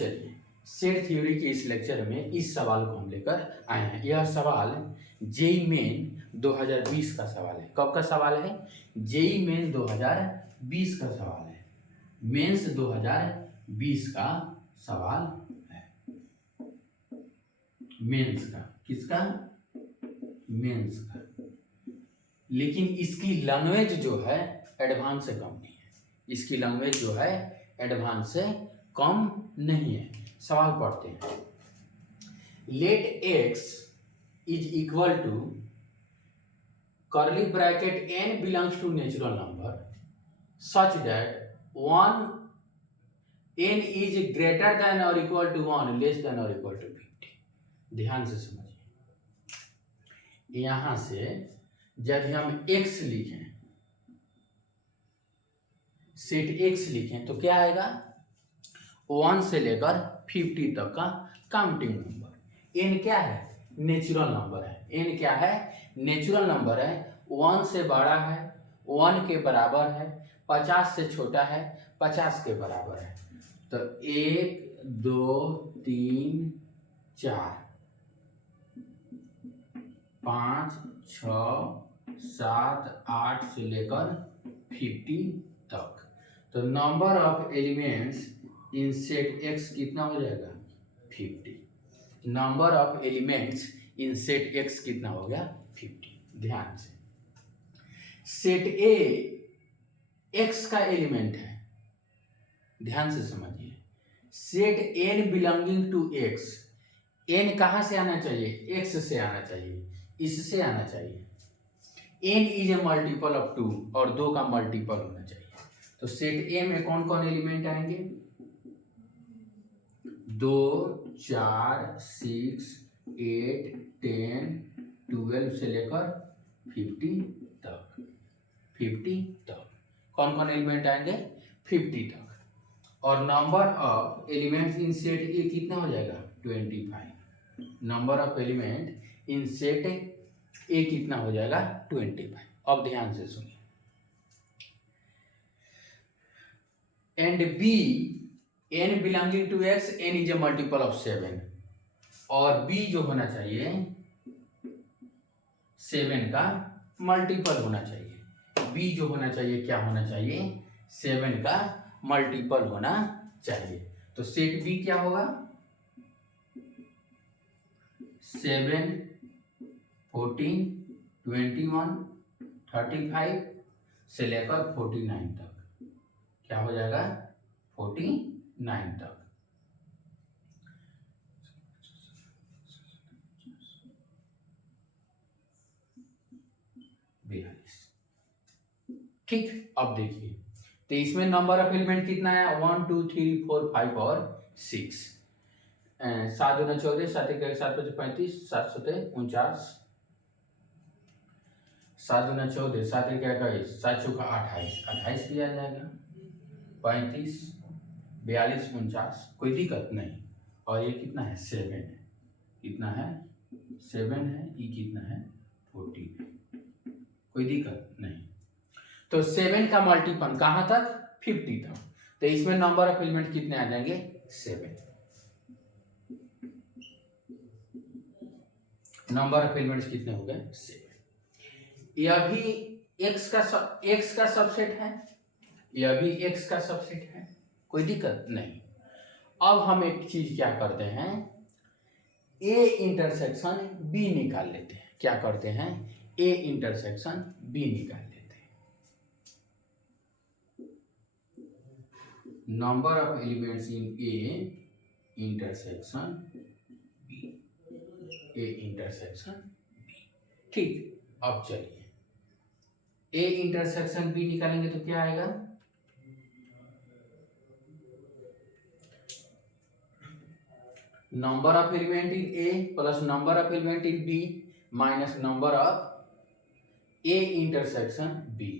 चलिए set theory के इस लेक्चर में इस सवाल को हम लेकर आए हैं। यह सवाल जेईई मेन 2020 का सवाल है। कब का सवाल है? जेईई मेन 2020 का सवाल है। मेंस 2020 का सवाल है। मेंस का, किसका? मेंस का। लेकिन इसकी लैंग्वेज जो है एडवांस से कम नहीं है। इसकी लैंग्वेज जो है एडवांस से कम नहीं है। सवाल पढ़ते हैं। Let x is equal to curly bracket n belongs to natural number such that n is greater than और इक्वल टू 1 लेस देन और इक्वल टू 50। ध्यान से समझिए। यहां से जब हम x लिखें, सेट x लिखें तो क्या आएगा? 1 से लेकर 50 तक का काउंटिंग नंबर। n क्या है? नेचुरल नंबर है। n क्या है? नेचुरल नंबर है। 1 से बड़ा है, 1 के बराबर है, 50 से छोटा है, 50 के बराबर है। तो 1 2 3 4 5 6 7 8 से लेकर 50 तक। तो number of elements in set x कितना हो जाएगा? 50। Number of elements in set x कितना हो गया? 50। ध्यान से, सेट A x का एलिमेंट है। ध्यान से समझिए। Set n belonging to x, n कहां से आना चाहिए? x से आना चाहिए, इससे आना चाहिए। n is a multiple of 2 और 2 का मल्टीपल होना चाहिए। तो सेट A में कौन कौन एलिमेंट आएंगे? 2 4 6 8 10 12 से लेकर 50 तक। 50 तक कौन कौन एलिमेंट आएंगे? 50 तक। और number of elements in set A कितना हो जाएगा? 25। Number of element in set A कितना हो जाएगा? 25। अब ध्यान से सुनिए। And B n belonging to x, n is a multiple of 7 और b जो होना चाहिए 7 का मल्टीपल होना चाहिए। b जो होना चाहिए क्या होना चाहिए? 7 का मल्टीपल होना चाहिए। तो सेट b क्या होगा? 7 14 21 35 से लेकर 49 तक। क्या हो जाएगा? 49 तक। ठीक। अब देखिए तो इसमें नंबर ऑफ एलिमेंट कितना है? 1 2 3 4 5 और 6। 7 दूना 14, 7 1 7 5 35, 7 7 49, 7 दूना 14, 7 1 21, 7 चौका 28, 28 भी आ जाएगा, 35 42 49, कोई दिक्कत नहीं। और ये कितना है? 7 है। कितना है? 7 है। ये कितना है? 14 है। कोई दिक्कत नहीं। तो 7 का मल्टीपल कहां तक? 50 तक। तो इसमें नंबर ऑफ एलिमेंट कितने आ जाएंगे? 7। नंबर ऑफ एलिमेंट्स कितने हो गए? 7। यह भी x का सबसेट है, यह भी x का सबसेट है, कोई दिक्कत नहीं। अब हम एक चीज क्या करते हैं, a इंटरसेक्शन b निकाल लेते हैं। क्या करते हैं? a इंटरसेक्शन b निकाल लेते हैं। Number of elements in a intersection b, a intersection b। ठीक। अब चलिए a इंटरसेक्शन b निकालेंगे तो क्या आएगा? Number of element in A plus number of element in B minus number of A intersection B.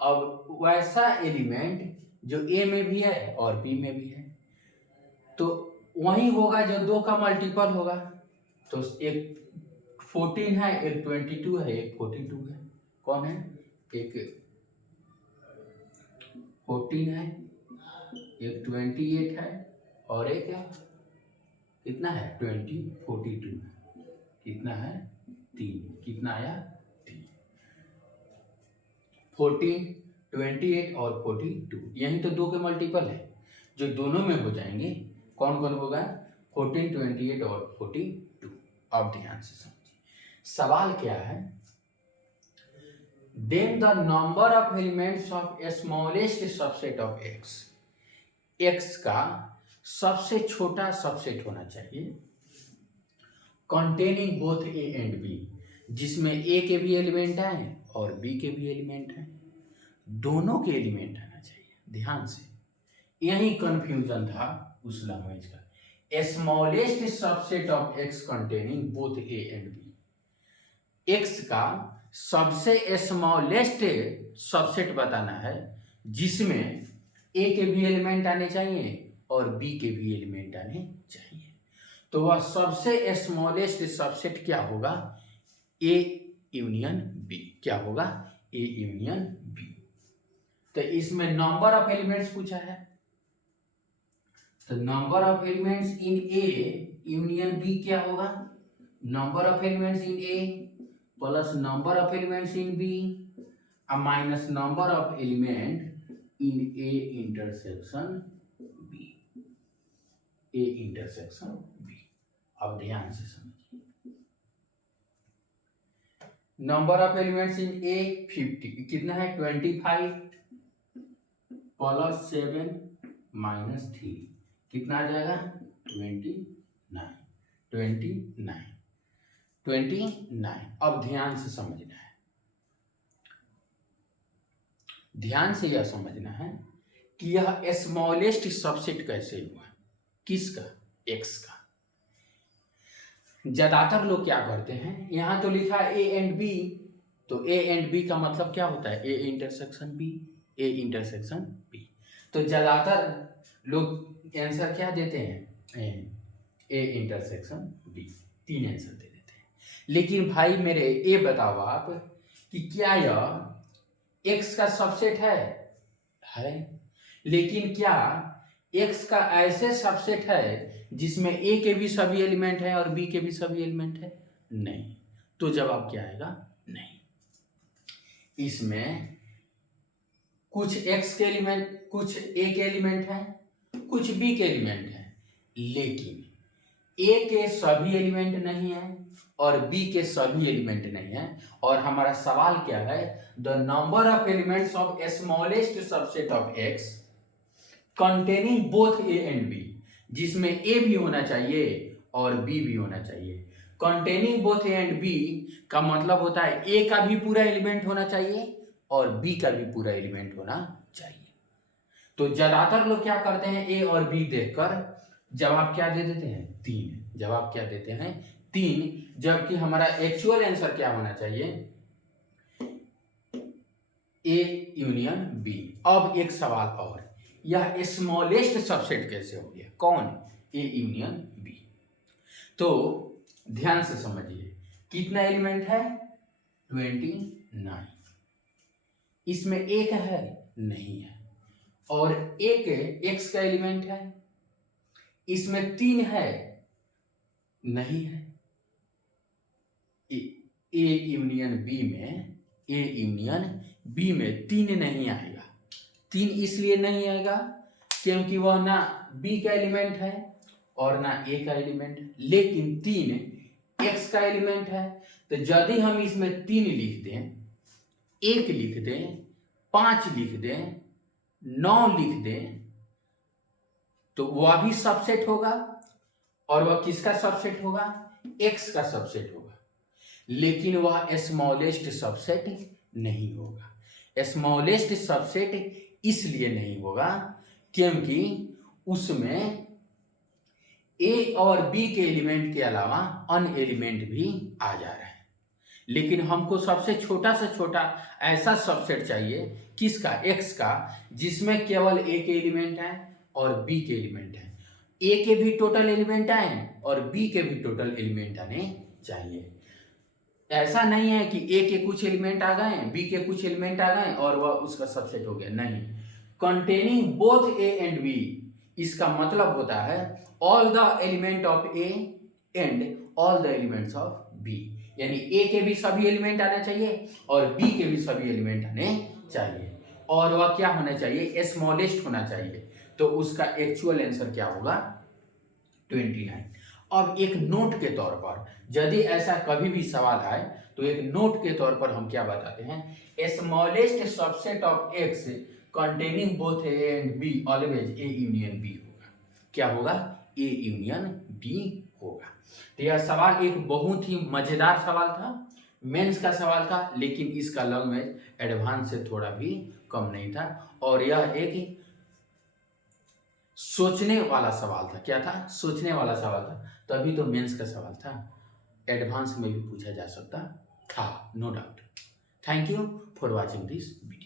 अब वैसा एलिमेंट जो ए में भी है और बी में भी है तो वही होगा जो 2 का मल्टीपल होगा। तो एक 14 है, एक 22 है, एक 42 है। कौन है? एक 14 है, एक 28 है और एक कितना है 20, 42 कितना है 3, कितना आया 3, 14, 28 और 42, यही तो 2 के मल्टीपल है जो दोनों में हो जाएंगे। कौन कौन होगा 14, 28 और 42। अब ध्यान से समझिए सवाल क्या है, then the number of elements of smallest subset of X, X का सबसे छोटा सबसेट होना चाहिए containing both A and B, जिसमें ए के भी एलिमेंट आए और बी के भी एलिमेंट हैं, दोनों के एलिमेंट आना चाहिए। ध्यान से यही कंफ्यूजन था उस लैंग्वेज का, smallest subset of X containing both A and B, X का सबसे स्मॉलेस्ट सबसेट बताना है जिसमें ए के भी एलिमेंट आने चाहिए और बी के भी एलिमेंट आने चाहिए। तो वह सबसे स्मॉलेस्ट सबसेट क्या होगा, ए यूनियन बी। क्या होगा, ए यूनियन बी। तो इसमें नंबर ऑफ एलिमेंट्स पूछा है, तो number of elements in A union B क्या होगा, number of elements in A plus number of elements in B minus number of element in A intersection B, A intersection B. अब ध्यान से समझिए, number of elements in A 50, कितना है 25 plus 7 minus 3, कितना आ जाएगा 29, 29। अब ध्यान से समझना है, ध्यान से यह समझना है कि यह स्मॉलेस्ट सबसेट कैसे हुआ, किसका, एक्स का। ज्यादातर लोग क्या करते हैं, यहां तो लिखा है ए एंड बी, तो ए एंड बी का मतलब क्या होता है, A intersection B, A intersection B. तो ज्यादातर लोग आंसर क्या देते हैं, ए इंटरसेक्शन बी, 3 आंसर दे देते हैं। लेकिन भाई मेरे ये बताओ आप कि क्या यह एक्स का सबसेट है, लेकिन क्या एक्स का ऐसे सबसेट है जिसमें ए के भी सभी एलिमेंट हैं और बी के भी सभी एलिमेंट है, नहीं। तो जवाब क्या आएगा, नहीं। इसमें कुछ एक्स के एलिमेंट, कुछ ए के एलिमेंट हैं, कुछ बी के एलिमेंट हैं, लेकिन ए के सभी एलिमेंट नहीं है और बी के सभी एलिमेंट नहीं है। और हमारा सवाल क्या है, the number of elements of smallest subset of X containing both A and B, जिसमें ए भी होना चाहिए और बी भी होना चाहिए। Containing both A and B का मतलब होता है ए का भी पूरा एलिमेंट होना चाहिए और बी का भी पूरा एलिमेंट होना चाहिए। तो ज्यादातर लोग क्या करते हैं, ए और बी देखकर जवाब क्या दे देते हैं, 3। जवाब क्या देते हैं, 3, जबकि हमारा एक्चुअल आंसर क्या होना चाहिए, ए यूनियन बी। अब एक सवाल और, यह स्मॉलेस्ट सबसेट कैसे हो गया, कौन, ए यूनियन बी। तो ध्यान से समझिए, कितना एलिमेंट है 29, इसमें एक है, नहीं है, और एक एक्स का एलिमेंट है, इसमें 3 है, नहीं है। ए यूनियन बी में, ए यूनियन बी में 3 नहीं आएगा। 3 इसलिए नहीं आएगा क्योंकि वह ना बी का एलिमेंट है और ना ए का एलिमेंट, लेकिन 3 एक्स का एलिमेंट है। तो यदि हम इसमें 3 लिख दें, 1 लिख दें, 5 लिख दें, 9 लिख दें, तो वह भी सबसेट होगा। और वह किसका सबसेट होगा, एक्स का सबसेट होगा, लेकिन वह स्मॉलेस्ट सबसेट नहीं होगा। स्मॉलेस्ट सबसेट इसलिए नहीं होगा क्योंकि उसमें ए और बी के एलिमेंट के अलावा अन्य एलिमेंट भी आ जा रहे हैं। लेकिन हमको सबसे छोटा से छोटा ऐसा सबसेट चाहिए, किसका, एक्स का, जिसमें केवल ए के एलिमेंट हैं और बी के एलिमेंट हैं। ए के भी टोटल एलिमेंट आए और बी के भी टोटल एलिमेंट आने चाहिए। ऐसा नहीं है कि ए के कुछ एलिमेंट आ गए, बी के कुछ एलिमेंट आ गए और वह उसका सबसेट हो गया, नहीं। Containing both A and B, इसका मतलब होता है all the element of A and all the elements of B, यानी ए के भी सभी एलिमेंट आने चाहिए और बी के भी सभी एलिमेंट आने चाहिए, और वह क्या होना चाहिए, स्मॉलेस्ट होना चाहिए। तो उसका एक्चुअल आंसर क्या होगा, 29। अब एक नोट के तौर पर यदि ऐसा कभी भी सवाल आए तो एक नोट के तौर पर हम क्या बताते हैं, smallest subset of X containing both A and B always A union B होगा। क्या होगा, ए यूनियन बी होगा। तो यह सवाल एक बहुत ही मजेदार सवाल था, मेंस का सवाल था, लेकिन इसका लैंग्वेज एडवांस से थोड़ा भी कम नहीं था, और यह एक सोचने वाला सवाल था। क्या था, सोचने वाला सवाल था, तभी तो मेंस का सवाल था, एडवांस में भी पूछा जा सकता था, no doubt. Thank you for watching this video.